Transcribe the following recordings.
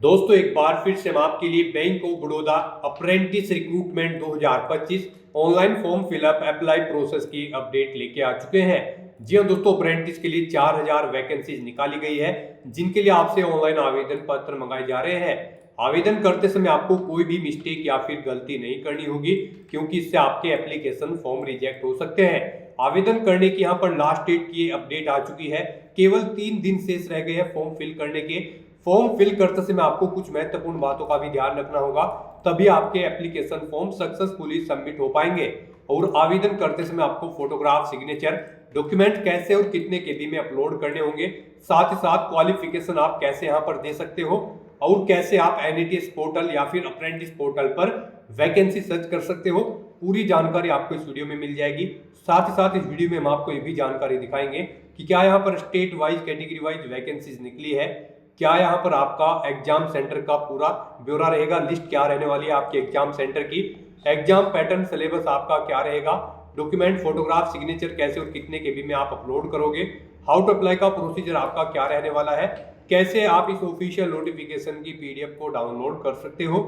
दोस्तों एक बार फिर से हम आपके लिए bank of Baroda apprentice recruitment 2025 online form fill up apply process की अपडेट लेके आ चुके हैं। जी हाँ दोस्तों, अप्रेंटिस के लिए 4000 वैकेंसीज निकाली गई है जिनके लिए आपसे ऑनलाइन आवेदन पत्र मंगाए जा रहे हैं। आवेदन करते समय आपको कोई भी मिस्टेक या फिर गलती नहीं करनी होगी क्योंकि इससे आपके एप्लीकेशन फॉर्म रिजेक्ट हो सकते हैं। आवेदन करने की यहाँ पर लास्ट डेट की अपडेट आ चुकी है। केवल 3 दिन शेष रह गए हैं फॉर्म फिल करने के। फॉर्म फिल करते समय आपको कुछ महत्वपूर्ण बातों का भी ध्यान रखना होगा, तभी आपके एप्लीकेशन फॉर्म सक्सेसफुली सबमिट हो पाएंगे। और आवेदन करते समय आपको फोटोग्राफ, सिग्नेचर, डॉक्यूमेंट कैसे और कितने केबी में अपलोड करने होंगे, साथ ही साथ क्वालिफिकेशन आप कैसे यहाँ पर दे सकते हो और कैसे आप एनईटीएस पोर्टल या फिर अप्रेंटिस पोर्टल पर वैकेंसी सर्च कर सकते हो, पूरी जानकारी आपको इस वीडियो में मिल जाएगी। साथ ही साथ इस वीडियो में हम आपको ये भी जानकारी दिखाएंगे कि क्या यहाँ पर state wise, category wise vacancies निकली है, क्या यहाँ पर आपका एग्जाम सेंटर का पूरा ब्यौरा रहेगा, लिस्ट क्या रहने वाली है आपके एग्जाम सेंटर की, एग्जाम पैटर्न सिलेबस आपका क्या रहेगा, डॉक्यूमेंट, फोटोग्राफ, सिग्नेचर कैसे और कितने केबी में आप अपलोड करोगे, हाउ टू अप्लाई का प्रोसीजर आपका क्या रहने वाला है, कैसे आप इस ऑफिशियल नोटिफिकेशन की पीडीएफ को डाउनलोड कर सकते हो,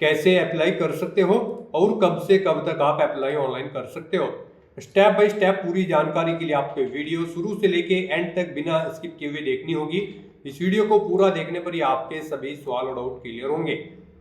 कैसे अप्लाई कर सकते हो और कब से कब तक आप अप्लाई ऑनलाइन कर सकते हो। स्टेप बाय स्टेप पूरी जानकारी के लिए आपको वीडियो शुरू से लेके एंड तक बिना स्किप किए हुए देखनी होगी। इस वीडियो को पूरा देखने पर ही आपके सभी सवाल और डाउट क्लियर होंगे।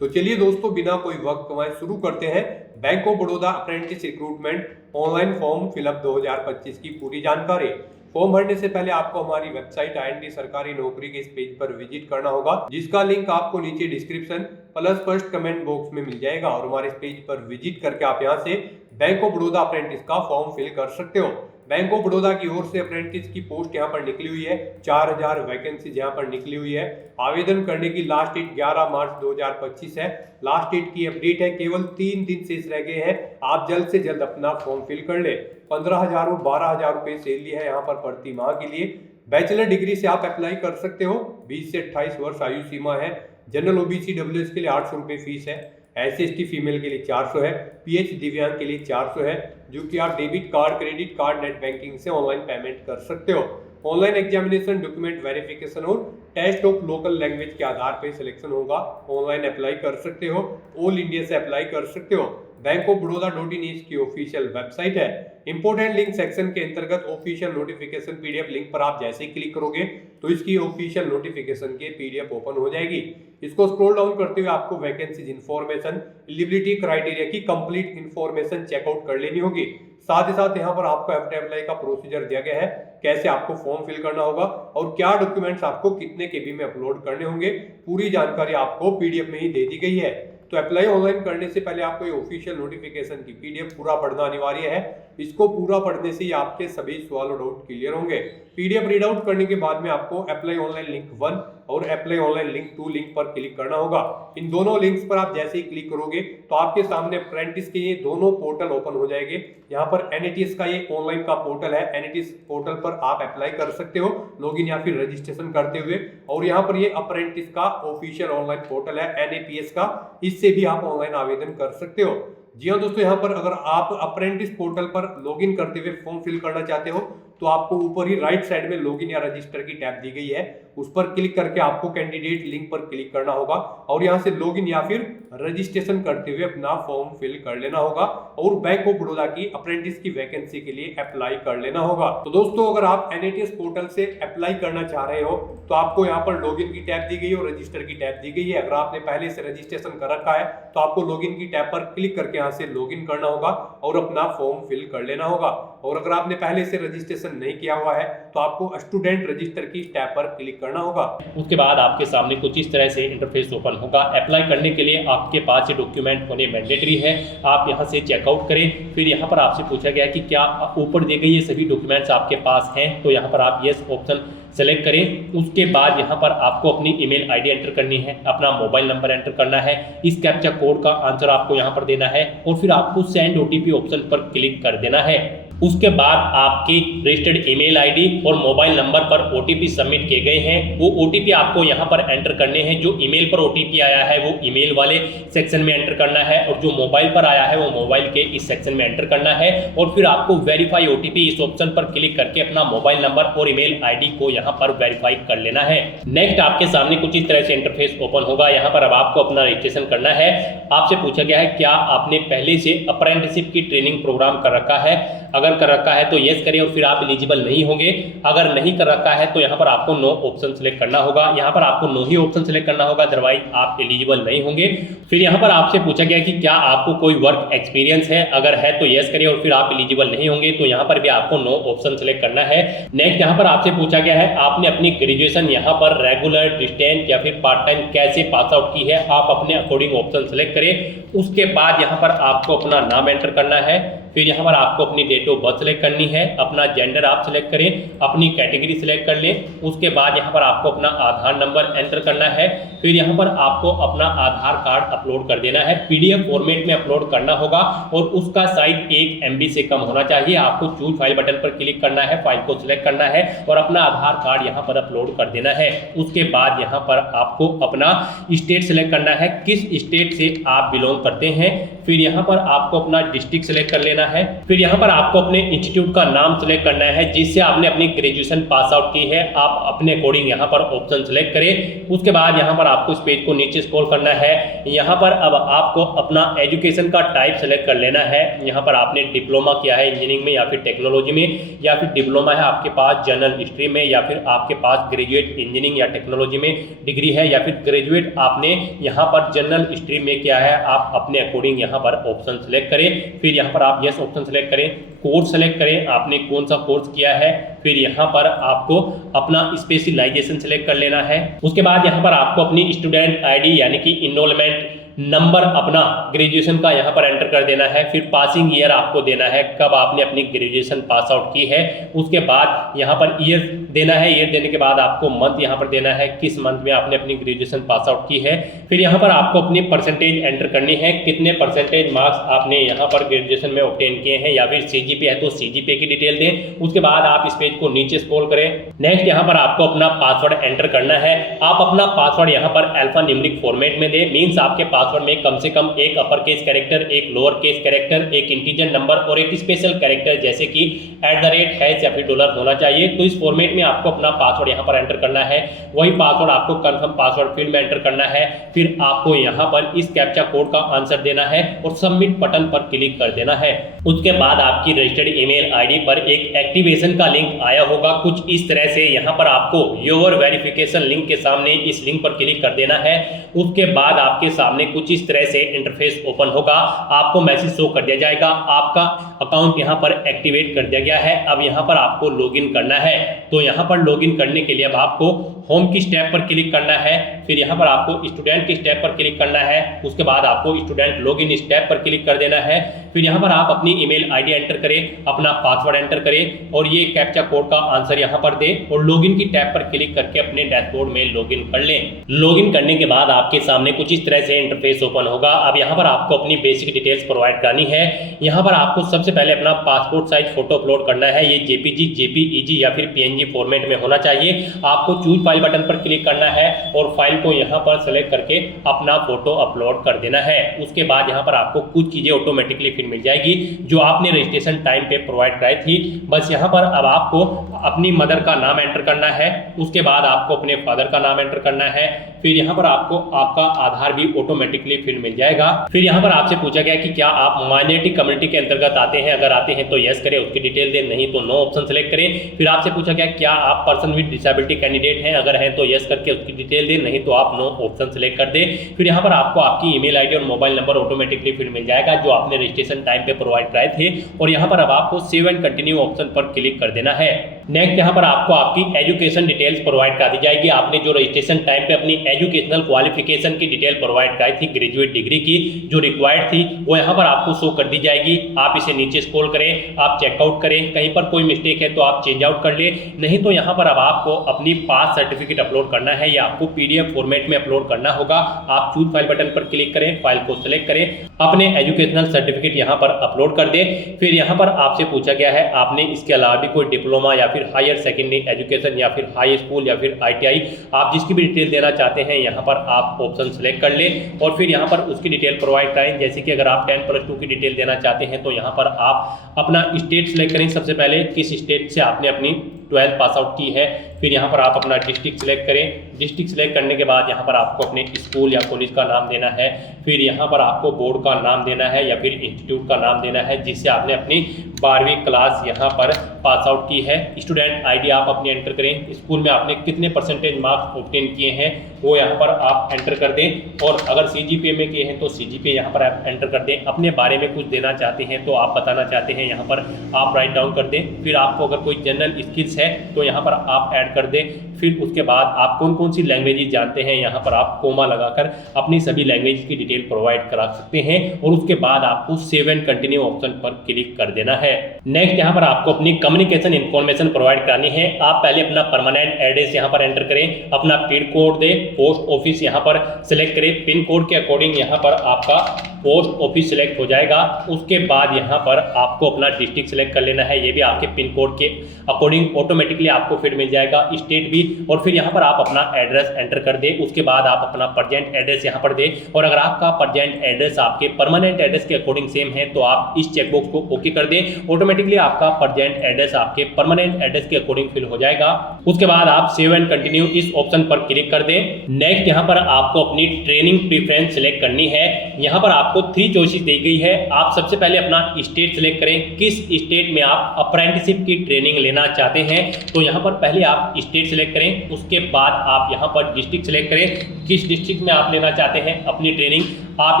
तो चलिए दोस्तों, बिना कोई वक्त गंवाए शुरू करते हैं bank of Baroda apprentice recruitment online form fill up 2025 की पूरी जानकारी। फॉर्म भरने से पहले आपको हमारी वेबसाइट IND सरकारी नौकरी के इस पेज पर विजिट करना होगा, जिसका लिंक आपको नीचे description plus first comment box में मिल जाएगा। और हमारे इस पेज पर विजिट करके आप यहाँ से बैंक ऑफ बड़ौदा अप्रेंटिस का फॉर्म फिल कर सकते हो। बैंक ऑफ बड़ौदा की ओर से अप्रेंटिस की पोस्ट यहाँ पर निकली हुई है, 4000 वैकेंसी यहाँ पर निकली हुई है। आवेदन करने की लास्ट डेट 11 मार्च 2025 है। लास्ट डेट की अपडेट है, केवल 3 दिन शेष रह गए हैं। आप जल्द से जल्द अपना फॉर्म फिल कर ले। 15,000 और 12,000 रुपए सैलरी है यहाँ पर प्रति माह के लिए। बैचलर डिग्री से आप अप्लाई कर सकते हो। 20 से 28 वर्ष आयु सीमा है। जनरल OBC WS के लिए 800 रुपये फीस है। SC/ST फीमेल के लिए 400 है। PH दिव्यांग के लिए 400 है, जो कि आप debit card, credit card, net banking से ऑनलाइन पेमेंट कर सकते हो। ऑनलाइन एग्जामिनेशन, डॉक्यूमेंट वेरिफिकेशन और टेस्ट ऑफ लोकल लैंग्वेज के आधार पर सिलेक्शन होगा। ऑनलाइन अप्लाई कर सकते हो, ऑल इंडिया से अप्लाई कर सकते हो। बैंक ऑफ बड़ौदा.in इसकी ऑफिशियल वेबसाइट है। इंपोर्टेंट लिंक सेक्शन के अंतर्गत ऑफिशियल नोटिफिकेशन पीडीएफ लिंक पर आप जैसे ही क्लिक करोगे तो इसकी ऑफिशियल नोटिफिकेशन के पीडीएफ ओपन हो जाएगी। इसको स्क्रॉल डाउन करते हुए आपको वैकेंसीज इंफॉर्मेशन, एलिजिबिलिटी क्राइटेरिया की कंप्लीट इंफॉर्मेशन चेकआउट कर लेनी होगी। साथ ही साथ यहाँ पर आपको अप्लाई का प्रोसीजर दिया गया है, कैसे आपको फॉर्म फिल करना होगा और क्या डॉक्यूमेंट्स आपको कितने केबी में अपलोड करने होंगे, पूरी जानकारी आपको पीडीएफ में ही दे दी गई है। तो अप्लाई ऑनलाइन करने से पहले आपको ये ऑफिशियल नोटिफिकेशन की पीडीएफ पूरा पढ़ना अनिवार्य है। इसको पूरा पढ़ने से ही आपके सभी सवाल और डाउट क्लियर होंगे। पीडीएफ रीड आउट करने के बाद में आपको अप्लाई ऑनलाइन लिंक 1 और अप्लाई ऑनलाइन लिंक 2 लिंक पर क्लिक करना होगा। इन दोनों लिंक्स पर आप जैसे ही क्लिक करोगे तो आपके सामने अप्रेंटिस के ये दोनों पोर्टल ओपन हो जाएंगे। यहाँ पर एनईटीएस का ये ऑनलाइन का पोर्टल है। एनईटीएस पोर्टल पर आप अप्लाई कर सकते हो लॉगिन या फिर रजिस्ट्रेशन करते हुए। और यहाँ पर ये अप्रेंटिस का ऑफिशियल ऑनलाइन पोर्टल है NAPS का, इससे भी आप ऑनलाइन आवेदन कर सकते हो। जी हाँ दोस्तों, यहाँ पर अगर आप अप्रेंटिस पोर्टल पर लॉगिन करते हुए फॉर्म फिल करना चाहते हो तो आपको ऊपर ही राइट साइड में लॉगिन या रजिस्टर की टैब दी गई है, उस पर क्लिक करके आपको कैंडिडेट लिंक पर क्लिक करना होगा और यहाँ से लॉगिन या फिर रजिस्ट्रेशन करते हुए अपना फॉर्म फिल कर लेना होगा और बैंक ऑफ बड़ौदा की अप्रेंटिस की वैकेंसी के लिए अप्लाई कर लेना होगा। तो दोस्तों, अगर आप NATS पोर्टल से अप्लाई करना चाह रहे हो तो आपको यहाँ पर लॉगिन की टैब दी गई है और रजिस्टर की टैब दी गई है। अगर आपने पहले से रजिस्ट्रेशन कर रखा है तो आपको लॉगिन की टैब पर क्लिक करके यहाँ से लॉगिन करना होगा और अपना फॉर्म फिल कर लेना होगा। और अगर आपने पहले से रजिस्ट्रेशन नहीं किया हुआ है तो आपको स्टूडेंट रजिस्टर की टैब पर क्लिक करना होगा। उसके बाद आपके सामने कुछ इस तरह से इंटरफेस ओपन होगा। अप्लाई करने के लिए आपके पास ये डॉक्यूमेंट होने मैंडेटरी है। आप यहाँ से चेकआउट करें। फिर यहाँ पर आपसे पूछा गया कि क्या ऊपर दिए गए ये सभी डॉक्यूमेंट्स आपके पास हैं, तो यहाँ पर आप यस ऑप्शन सेलेक्ट करें। उसके बाद यहाँ पर आपको अपनी ईमेल ID एंटर करनी है, अपना मोबाइल नंबर एंटर करना है, इस कैप्चा कोड का आंसर आपको यहाँ पर देना है और फिर आपको सेंड OTP ऑप्शन पर क्लिक कर देना है। उसके बाद आपकी रजिस्टर्ड ईमेल आईडी और मोबाइल नंबर पर ओटीपी सबमिट किए गए हैं। वो ओटीपी आपको यहाँ पर एंटर करने हैं। जो ईमेल पर ओटीपी आया है वो ईमेल वाले सेक्शन में एंटर करना है और जो मोबाइल पर आया है वो मोबाइल के इस सेक्शन में एंटर करना है और फिर आपको वेरीफाई ओटीपी इस ऑप्शन पर क्लिक करके अपना मोबाइल नंबर और ईमेल आईडी को यहाँ पर वेरीफाई कर लेना है। नेक्स्ट आपके सामने कुछ इस तरह से इंटरफेस ओपन होगा। यहाँ पर अब आपको अपना रजिस्ट्रेशन करना है। आपसे पूछा गया है क्या आपने पहले से अप्रेंटिसशिप की ट्रेनिंग प्रोग्राम कर रखा है। अगर कर रखा है तो यस करें और फिर आप एलिजिबल नहीं होंगे। अगर नहीं कर रखा है तो यहाँ पर आपको नो ऑप्शन सेलेक्ट करना होगा। यहाँ पर आपको नो ही ऑप्शन सेलेक्ट करना होगा, अदरवाइज आप एलिजिबल नहीं होंगे। फिर यहाँ पर आपसे पूछा गया कि क्या आपको कोई वर्क एक्सपीरियंस है। अगर है तो यस करिए और फिर आप एलिजिबल नहीं होंगे तो यहाँ पर भी आपको नो ऑप्शन सेलेक्ट करना है। नेक्स्ट यहाँ पर आपसे पूछा गया है आपने अपनी ग्रेजुएशन यहाँ पर रेगुलर, डिस्टेंस या फिर पार्ट टाइम कैसे पास आउट की है। आप अपने अकॉर्डिंग ऑप्शन सेलेक्ट करें। उसके बाद यहाँ पर आपको अपना नाम एंटर करना है। फिर यहाँ पर आपको अपनी डेट ऑफ बर्थ सेलेक्ट करनी है, अपना जेंडर आप सेलेक्ट करें, अपनी कैटेगरी सेलेक्ट कर लें। उसके बाद यहाँ पर आपको अपना आधार नंबर एंटर करना है। फिर यहाँ पर आपको अपना आधार कार्ड अपलोड कर देना है। पीडीएफ फॉर्मेट में अपलोड करना होगा और उसका साइज 1 MB से कम होना चाहिए। आपको चूज फाइल बटन पर क्लिक करना है, फाइल को सिलेक्ट करना है और अपना आधार कार्ड यहाँ पर अपलोड कर देना है। उसके बाद यहाँ पर आपको अपना स्टेट सेलेक्ट करना है, किस स्टेट से आप बिलोंग करते हैं। फिर यहाँ पर आपको अपना डिस्ट्रिक्ट सेलेक्ट कर लेना है। फिर यहाँ पर आपको अपने इंस्टीट्यूट का नाम सेलेक्ट करना है जिससे आपने अपनी ग्रेजुएशन पास आउट की है। आप अपने अकॉर्डिंग यहाँ पर ऑप्शन सेलेक्ट करें। उसके बाद यहाँ पर आपको इस पेज को नीचे स्क्रॉल करना है। यहाँ पर अब आपको अपना एजुकेशन का टाइप सेलेक्ट कर लेना है। यहाँ पर आपने डिप्लोमा किया है इंजीनियरिंग में या फिर टेक्नोलॉजी में, या फिर डिप्लोमा है आपके पास जनरल स्ट्रीम में, या फिर आपके पास ग्रेजुएट इंजीनियरिंग या टेक्नोलॉजी में डिग्री है, या फिर ग्रेजुएट आपने यहाँ पर जनरल स्ट्रीम में किया है। आप अपने अकॉर्डिंग यहाँ पर ऑप्शन सेलेक्ट करें। फिर यहाँ पर आप यस ऑप्शन सेलेक्ट करें। कोर्स सेलेक्ट करें, आपने कौन सा कोर्स किया है। फिर यहाँ पर आपको अपना स्पेशलाइजेशन सेलेक्ट कर लेना है। उसके बाद यहाँ पर आपको अपनी स्टूडेंट आईडी यानी कि इनरोलमेंट नंबर अपना ग्रेजुएशन का यहाँ पर एंटर कर देना है। फिर पासिंग ईयर आपको देना है, कब आपने अपनी ग्रेजुएशन पास आउट की है। उसके बाद यहाँ पर ईयर देना है। ईयर देने के बाद आपको मंथ यहाँ पर देना है, किस मंथ में आपने अपनी ग्रेजुएशन पास आउट की है। फिर यहाँ पर आपको अपनी परसेंटेज एंटर करनी है, कितने परसेंटेज मार्क्स आपने यहाँ पर ग्रेजुएशन में ऑब्टेन किए हैं, या फिर CGPA है तो CGPA की डिटेल दें। उसके बाद आप इस पेज को नीचे स्क्रॉल करें। नेक्स्ट यहाँ पर आपको अपना पासवर्ड एंटर करना है। आप अपना पासवर्ड यहाँ पर अल्फा न्यूमेरिक फॉर्मेट में दें। मीन्स आपके पासवर्ड में कम से कम एक अपर केस कैरेक्टर, एक लोअर केस कैरेक्टर, एक इंटीजर नंबर और एक स्पेशल कैरेक्टर जैसे कि @ या फिर डॉलर होना चाहिए। तो इस फॉर्मेट में आपको अपना पासवर्ड यहाँ पर एंटर करना है। वही पासवर्ड आपको कंफर्म पासवर्ड फील्ड में एंटर करना है। फिर आपको यहाँ पर इस कैप्चा कोड का आंसर देना है और सबमिट बटन पर क्लिक कर देना है। उसके बाद आपकी रजिस्टर्ड ईमेल आईडी पर एक एक्टिवेशन का लिंक आया होगा कुछ इस तरह से। यहाँ पर आपको योर वेरिफिकेशन लिंक के सामने इस लिंक पर क्लिक कर देना है। उसके बाद आपके सामने कुछ इस तरह से इंटरफेस ओपन होगा। आपको मैसेज शो कर दिया जाएगा, आपका अकाउंट यहाँ पर एक्टिवेट कर दिया गया है। अब यहाँ पर आपको लॉगिन करना है। तो यहाँ पर लॉगिन करने के लिए अब आपको होम की स्टेप पर क्लिक करना है। फिर यहाँ पर आपको स्टूडेंट की स्टेप पर क्लिक करना है। उसके बाद आपको स्टूडेंट लॉगिन स्टेप पर क्लिक कर देना है। फिर यहाँ पर आप अपनी ईमेल आईडी एंटर करें, अपना पासवर्ड एंटर करें और ये कैप्चा कोड का आंसर यहाँ पर दें और लॉगिन की टैब पर क्लिक करके अपने डैशबोर्ड में लॉगिन कर लें। लॉगिन करने के बाद आपके सामने कुछ इस तरह से इंटरफेस ओपन होगा। अब यहाँ पर आपको अपनी बेसिक डिटेल्स प्रोवाइड करनी है। यहाँ पर आपको सबसे पहले अपना पासपोर्ट साइज फोटो अपलोड करना है। ये JPG, JPEG या फिर PNG फॉर्मेट में होना चाहिए। आपको चूज फाइल बटन पर क्लिक करना है और फाइल को यहाँ पर सेलेक्ट करके अपना फोटो अपलोड कर देना है। उसके बाद यहाँ पर आपको कुछ चीजें ऑटोमेटिकली फिर मिल जाएगी जो आपने रजिस्ट्रेशन टाइम पे प्रोवाइड कराई थी। बस यहाँ पर अब आपको अपनी मदर का नाम एंटर करना है। उसके बाद आपको अपने फादर का नाम एंटर करना है। फिर यहाँ पर आपको आपका आधार भी ऑटोमेटिकली फिर मिल जाएगा। फिर यहाँ पर आपसे पूछा गया कि क्या आप माइनॉरिटी कम्युनिटी के अंतर्गत आते हैं। अगर आते हैं तो यस करें, उसकी डिटेल दें, नहीं तो नो ऑप्शन सेलेक्ट करें। फिर आपसे पूछा गया क्या आप पर्सन विद डिसेबिलिटी कैंडिडेट हैं। अगर हैं तो यस करके उसकी डिटेल दें, नहीं तो आप नो ऑप्शन सेलेक्ट कर दें। फिर यहाँ पर आपको आपकी ईमेल आईडी और मोबाइल नंबर ऑटोमेटिकली फिर मिल जाएगा जो आपने रजिस्ट्रेशन टाइम पे प्रोवाइड कराए थे। और यहाँ पर अब आपको सेव एंड कंटिन्यू ऑप्शन पर क्लिक कर देना है। नेक्स्ट यहाँ पर आपको आपकी एजुकेशन डिटेल्स प्रोवाइड करा दी जाएगी। आपने जो रजिस्ट्रेशन टाइम पे अपनी एजुकेशनल क्वालिफिकेशन की डिटेल प्रोवाइड कराई थी, ग्रेजुएट डिग्री की जो रिक्वायर्ड थी, वो यहाँ पर आपको शो कर दी जाएगी। आप इसे नीचे स्क्रॉल करें, आप चेकआउट करें, कहीं पर कोई मिस्टेक है तो आप चेंज आउट कर ले, नहीं तो यहाँ पर अब आपको अपनी पास सर्टिफिकेट अपलोड करना है या आपको PDF फॉर्मेट में अपलोड करना होगा। आप चूज फाइल बटन पर क्लिक करें, फाइल को सिलेक्ट करें, अपने एजुकेशनल सर्टिफिकेट यहाँ पर अपलोड कर दें। फिर यहाँ पर आपसे पूछा गया है आपने इसके अलावा भी कोई डिप्लोमा या फिर हायर सेकेंडरी एजुकेशन या फिर हाई स्कूल या फिर ITI, आप जिसकी भी डिटेल देना चाहते हैं यहाँ पर आप ऑप्शन सेलेक्ट कर लें और फिर यहाँ पर उसकी डिटेल प्रोवाइड कराएं। जैसे कि अगर आप 10+2 की डिटेल देना चाहते हैं तो यहाँ पर आप अपना स्टेट सेलेक्ट करें। सबसे पहले किस स्टेट से आपने अपनी 12th पास आउट की है, फिर यहाँ पर आप अपना डिस्ट्रिक्ट सेलेक्ट करें। डिस्ट्रिक्ट सेलेक्ट करने के बाद यहाँ पर आपको अपने स्कूल या कॉलेज का नाम देना है, फिर यहाँ पर आपको बोर्ड का नाम देना है या फिर इंस्टीट्यूट का नाम देना है जिससे आपने अपनी 12वीं क्लास यहाँ पर पास आउट की है। स्टूडेंट ID आप अपनी एंटर करें, स्कूल में आपने कितने परसेंटेज मार्क्स ऑब्टेन किए हैं वो यहाँ पर आप एंटर कर दें और अगर CGPA में किए हैं तो CGPA यहाँ पर आप एंटर कर दें। अपने बारे में कुछ देना चाहते हैं तो आप बताना चाहते हैं यहाँ पर आप राइट डाउन कर दें। फिर आपको अगर कोई जनरल स्किल्स है तो यहाँ पर आप ऐड कर दें। फिर उसके बाद आप कौन कौन सी लैंग्वेजेस जानते हैं यहाँ पर आप कोमा लगाकर अपनी सभी लैंग्वेज की डिटेल प्रोवाइड करा सकते हैं और उसके बाद आपको सेव एंड कंटिन्यू ऑप्शन पर क्लिक कर देना है। नेक्स्ट यहाँ पर आपको अपनी कम्युनिकेशन इन्फॉर्मेशन प्रोवाइड करानी है। आप पहले अपना परमानेंट एड्रेस यहाँ पर एंटर करें, अपना पिन कोड दें, पोस्ट ऑफिस यहाँ पर सिलेक्ट करें। पिन कोड के अकॉर्डिंग यहाँ पर आपका पोस्ट ऑफिस सिलेक्ट हो जाएगा। उसके बाद यहाँ पर आपको अपना डिस्ट्रिक्ट सिलेक्ट कर लेना है, ये भी आपके पिन कोड के अकॉर्डिंग ऑटोमेटिकली आपको फिर मिल जाएगा, स्टेट भी। और फिर यहाँ पर आप अपना एड्रेस एंटर कर दें। उसके बाद आप अपना प्रेजेंट एड्रेस यहाँ पर दें और अगर आपका प्रेजेंट एड्रेस आपके परमानेंट एड्रेस के अकॉर्डिंग सेम है तो आप इस चेकबॉक्स को ओके कर दें। ऑटोमेटिकली आपका प्रेजेंट एड्रेस आपके परमानेंट एड्रेस के अकॉर्डिंग फिल हो जाएगा। उसके बाद आप सेव एंड कंटिन्यू इस ऑप्शन पर क्लिक कर दें। नेक्स्ट यहाँ पर आपको अपनी ट्रेनिंग प्रेफरेंस सिलेक्ट करनी है। यहाँ पर आपको 3 चॉइसेस दी गई है। आप सबसे पहले अपना स्टेट सिलेक्ट करें, किस स्टेट में आप अप्रेंटिसशिप की ट्रेनिंग लेना चाहते हैं। तो यहाँ पर पहले आप स्टेट सिलेक्ट करें, उसके बाद आप यहाँ पर डिस्ट्रिक्ट सिलेक्ट करें, किस डिस्ट्रिक्ट में आप लेना चाहते हैं अपनी ट्रेनिंग। आप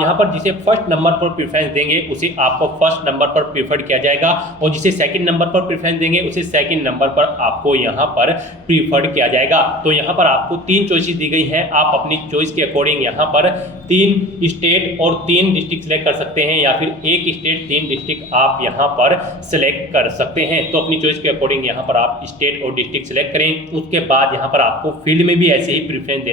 यहाँ पर जिसे फर्स्ट नंबर पर प्रेफरेंस देंगे उसे आपको फर्स्ट नंबर पर प्रीफर्ड किया जाएगा और जिसे सेकंड नंबर पर प्रेफरेंस देंगे उसे सेकंड नंबर पर आपको यहाँ पर प्रीफर्ड किया जाएगा। तो यहाँ पर आपको 3 चॉइसेस दी गई हैं। आप अपनी चॉइस के अकॉर्डिंग यहाँ पर 3 स्टेट और 3 डिस्ट्रिक्ट सेलेक्ट कर सकते हैं या फिर 1 स्टेट 3 डिस्ट्रिक्ट आप यहाँ पर सेलेक्ट कर सकते हैं। तो अपनी चॉइस के अकॉर्डिंग यहाँ पर आप स्टेट और डिस्ट्रिक्ट सेलेक्ट करें। उसके बाद यहाँ पर आपको फील्ड में भी ऐसे ही प्रेफरेंस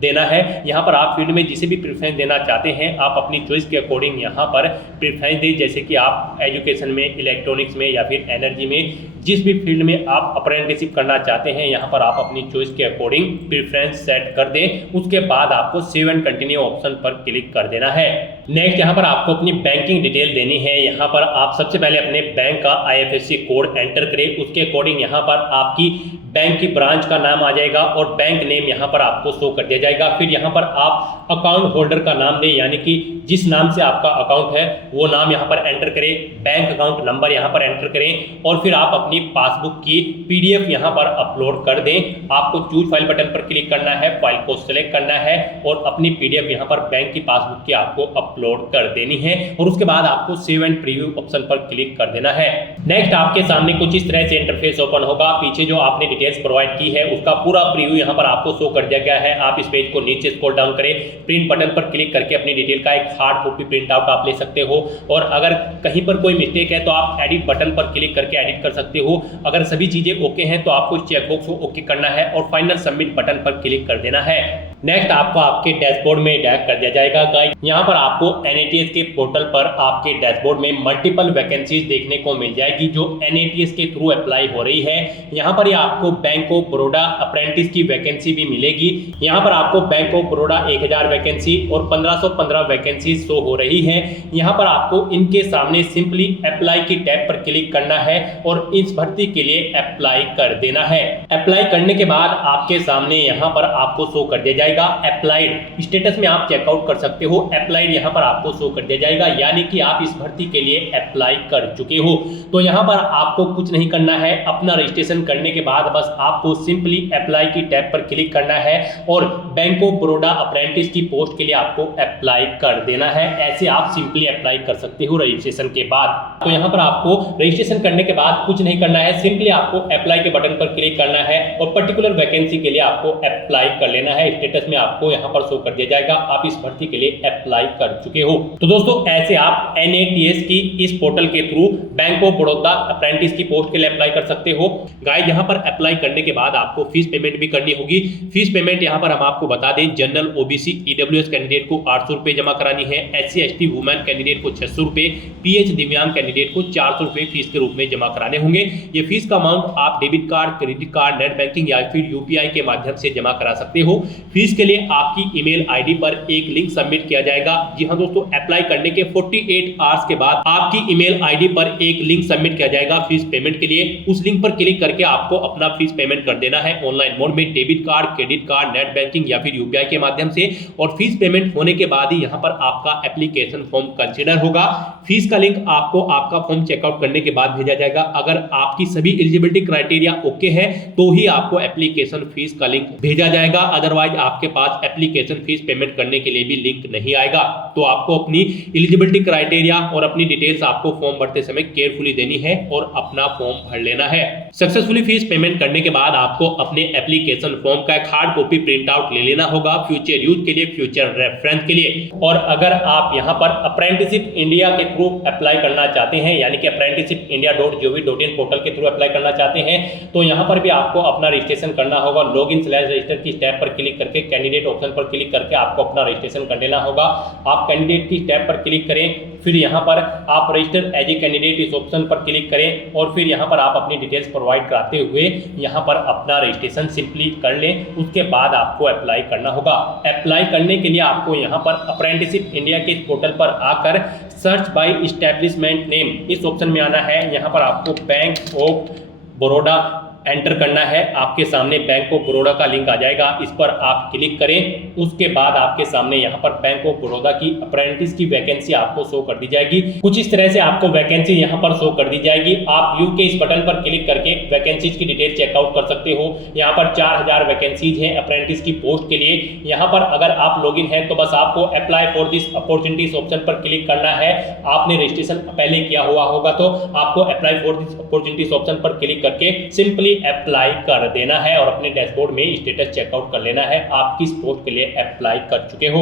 देना है। यहाँ पर आप फील्ड में जिसे भी प्रेफरेंस देना चाहते हैं आप अपनी चॉइस के अकॉर्डिंग यहाँ पर प्रेफरेंस दें। जैसे कि आप एजुकेशन में, इलेक्ट्रॉनिक्स में या फिर एनर्जी में, जिस भी फील्ड में आप अप्रेंटिसशिप करना चाहते हैं यहाँ पर आप अपनी चॉइस के अकॉर्डिंग प्रेफरेंस सेट कर दें। उसके बाद आपको सेव एंड कंटिन्यू ऑप्शन पर क्लिक कर देना है। नेक्स्ट यहाँ पर आपको अपनी बैंकिंग डिटेल देनी है। यहाँ पर आप सबसे पहले अपने बैंक का IFSC कोड एंटर करें। उसके अकॉर्डिंग यहाँ पर आपकी बैंक की ब्रांच का नाम आ जाएगा और बैंक नेम यहाँ पर आपको शो कर दिया जाएगा। फिर यहाँ पर आप अकाउंट होल्डर का नाम दें, यानी कि जिस नाम से आपका अकाउंट है वो नाम यहाँ पर एंटर करें। बैंक अकाउंट नंबर यहाँ पर एंटर करें और फिर आप अपनी पासबुक की PDF यहाँ पर अपलोड कर दें। आपको चूज फाइल बटन पर क्लिक करना है, फाइल को सिलेक्ट करना है और अपनी PDF यहाँ पर बैंक की पासबुक की आपको अपलोड कर देनी है और उसके बाद आपको सेव एंड प्रीव्यू ऑप्शन पर क्लिक कर देना है। नेक्स्ट आपके सामने कुछ इस तरह से इंटरफेस ओपन होगा। पीछे जो आपने डिटेल्स प्रोवाइड की है उसका पूरा प्रीव्यू यहाँ पर आपको शो कर दिया गया है। आप इस पेज को नीचे स्क्रॉल डाउन करें, प्रिंट बटन पर क्लिक करके अपनी डिटेल का एक हार्ड कॉपी प्रिंट आउट आप ले सकते हो और अगर कहीं पर कोई मिस्टेक है तो आप एडिट बटन पर क्लिक करके एडिट कर सकते हो। अगर सभी चीजें ओके हैं तो आपको इस चेकबॉक्स को ओके करना है और फाइनल सबमिट बटन पर क्लिक कर देना है। नेक्स्ट आपको आपके डैशबोर्ड में डायरेक्ट कर दिया जाएगा। गाइस यहाँ पर आपको NATS के पोर्टल पर आपके डैशबोर्ड में मल्टीपल वैकेंसीज देखने को मिल जाएगी जो NATS के थ्रू अप्लाई हो रही है। यहाँ पर आपको बैंक ऑफ बड़ौदा अप्रेंटिस की वैकेंसी भी मिलेगी। यहाँ पर आपको बैंक ऑफ बड़ौदा 1000 वैकेंसी और 1515 वैकेंसी शो हो रही है। यहाँ पर आपको इनके सामने सिंपली अप्लाई की टैब पर क्लिक करना है और इस भर्ती के लिए अप्लाई कर देना है। अप्लाई करने के बाद आपके सामने यहाँ पर आपको शो कर दिया जाएगा जाएगा अप्लाइड, स्टेटस में आप चेकआउट कर सकते हो, अप्लाइड यहाँ पर आपको शो कर दिया जाएगा, यानी कि आप इस भर्ती के लिए अप्लाई कर चुके हो। तो यहाँ पर आपको कुछ नहीं करना है, अपना रजिस्ट्रेशन करने के बाद बस आपको सिंपली अप्लाई की टैब पर क्लिक करना है और बैंक ऑफ बड़ौदा अप्रेंटिस की पोस्ट के लिए आपको अप्लाई कर देना है। ऐसे आप सिंपली अप्लाई कर सकते हो रजिस्ट्रेशन के बाद। तो यहाँ पर आपको रजिस्ट्रेशन करने के बाद कुछ नहीं करना है, सिंपली आपको अप्लाई के बटन पर क्लिक करना है और पर्टिकुलर वैकेंसी के लिए आपको अप्लाई कर लेना है। स्टेटस में आपको यहाँ पर शो कर दिया जाएगा आप इस भर्ती के लिए अप्लाई कर चुके हो। तो दोस्तों ऐसे आप NATS की इस पोर्टल के through bank of Baroda apprentice की पोस्ट के लिए अप्लाई कर सकते हो। गाइस यहाँ पर अप्लाई करने के बाद आपको फीस पेमेंट भी करनी होगी। फीस पेमेंट यहाँ पर हम आपको बता दें, जनरल OBC EWS कैंडिडेट को 800 रुपए जमा करानी है, SC ST वुमेन कैंडिडेट को 600 रुपए, PH दिव्यांग कैंडिडेट को 400 रुपए फीस के रूप में जमा कराने होंगे। ये फीस का अमाउंट आप debit card, credit card, net banking या फिर UPI के माध्यम से जमा करा सकते हो। फीस के लिए आपकी ईमेल आईडी पर एक लिंक सबमिट किया जाएगा। जी हाँ दोस्तों, अप्लाई करने के 48 आवर्स के बाद आपकी ईमेल आईडी पर एक लिंक सबमिट किया जाएगा फीस पेमेंट के लिए। उस लिंक पर क्लिक करके आपको अपना फीस पेमेंट कर देना है ऑनलाइन मोड में, debit card, credit card, net banking या फिर UPI के माध्यम से। और फीस पेमेंट होने के बाद ही यहाँ पर आपका एप्लीकेशन फॉर्म कंसीडर होगा। फीस का लिंक आपको आपका फॉर्म चेकआउट करने के बाद भेजा जाएगा। अगर आपकी सभी एलिजिबिलिटी क्राइटेरिया ओके है तो ही आपको एप्लीकेशन फीस का लिंक भेजा जाएगा, अदरवाइज आपके पास एप्लीकेशन फीस पेमेंट करने के लिए भी लिंक नहीं आएगा। तो आपको अपनी एलिजिबिलिटी क्राइटेरिया और अपनी डिटेल्स आपको फॉर्म भरते समय केयरफुली देनी है और अपना फॉर्म भर लेना है। सक्सेसफुली फीस पेमेंट करने के बाद आपको अपने एप्लीकेशन फॉर्म का एक हार्ड कॉपी प्रिंट आउट ले लेना होगा फ्यूचर यूज के लिए, फ्यूचर रेफरेंस के लिए। और अगर आप यहाँ पर अप्रेंटिसशिप इंडिया के थ्रू अप्लाई करना चाहते हैं, यानी कि apprenticeshippindia.gov.in पोर्टल के थ्रू अप्लाई करना चाहते हैं, तो यहाँ पर भी आपको अपना रजिस्ट्रेशन करना होगा। लॉगिन/रजिस्टर की टैब पर क्लिक करके कैंडिडेट ऑप्शन पर क्लिक करके आपको अपना रजिस्ट्रेशन कर लेना होगा। आप कैंडिडेट की टैब पर क्लिक करें, फिर यहाँ पर आप रजिस्टर एज ए कैंडिडेट इस ऑप्शन पर क्लिक करें और फिर यहाँ पर आप अपनी डिटेल्स प्रोवाइड कराते हुए यहाँ पर अपना रजिस्ट्रेशन सिंपली कर लें। उसके बाद आपको अप्लाई करना होगा। अप्लाई करने के लिए आपको यहाँ पर अप्रेंटिसशिप इंडिया के पोर्टल पर आकर सर्च बाय एस्टैब्लिशमेंट नेम इस ऑप्शन में आना है। यहाँ पर आपको बैंक ऑफ बड़ौदा एंटर करना है। आपके सामने बैंक ऑफ बड़ौदा का लिंक आ जाएगा, इस पर आप क्लिक करें। उसके बाद आपके सामने यहाँ पर बैंक ऑफ बड़ौदा की अप्रेंटिस की वैकेंसी आपको शो कर दी जाएगी। कुछ इस तरह से आपको वैकेंसी यहाँ पर शो कर दी जाएगी। आप व्यू के इस बटन पर क्लिक करके वैकेंसीज की डिटेल चेकआउट कर सकते हो। यहाँ पर 4000 वैकेंसीज हैं अप्रेंटिस की पोस्ट के लिए। यहाँ पर अगर आप लॉगिन है तो बस आपको apply for this opportunities option पर क्लिक करना है। आपने रजिस्ट्रेशन पहले किया हुआ होगा तो आपको apply for this opportunities option पर क्लिक करके सिंपली अप्लाई कर देना है और अपने डैशबोर्ड में स्टेटस चेकआउट कर लेना है आप किस पोस्ट के लिए अप्लाई कर चुके हो।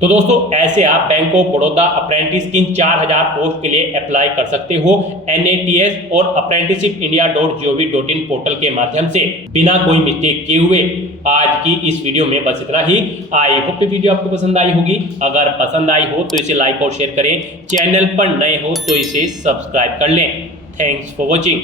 तो दोस्तों ऐसे आप बैंक ऑफ बड़ौदा अप्रेंटिस की 4000 पोस्ट के लिए अप्लाई कर सकते हो NATS और apprenticeshippindia.gov.in पोर्टल के माध्यम से बिना कोई मिस्टेक किए हुए। आज की इस वीडियो में बस इतना ही। आई होप वीडियो आपको पसंद आई होगी। अगर पसंद आई हो तो इसे लाइक और शेयर करें। चैनल पर नए हो तो इसे सब्सक्राइब कर लें। Thanks for watching.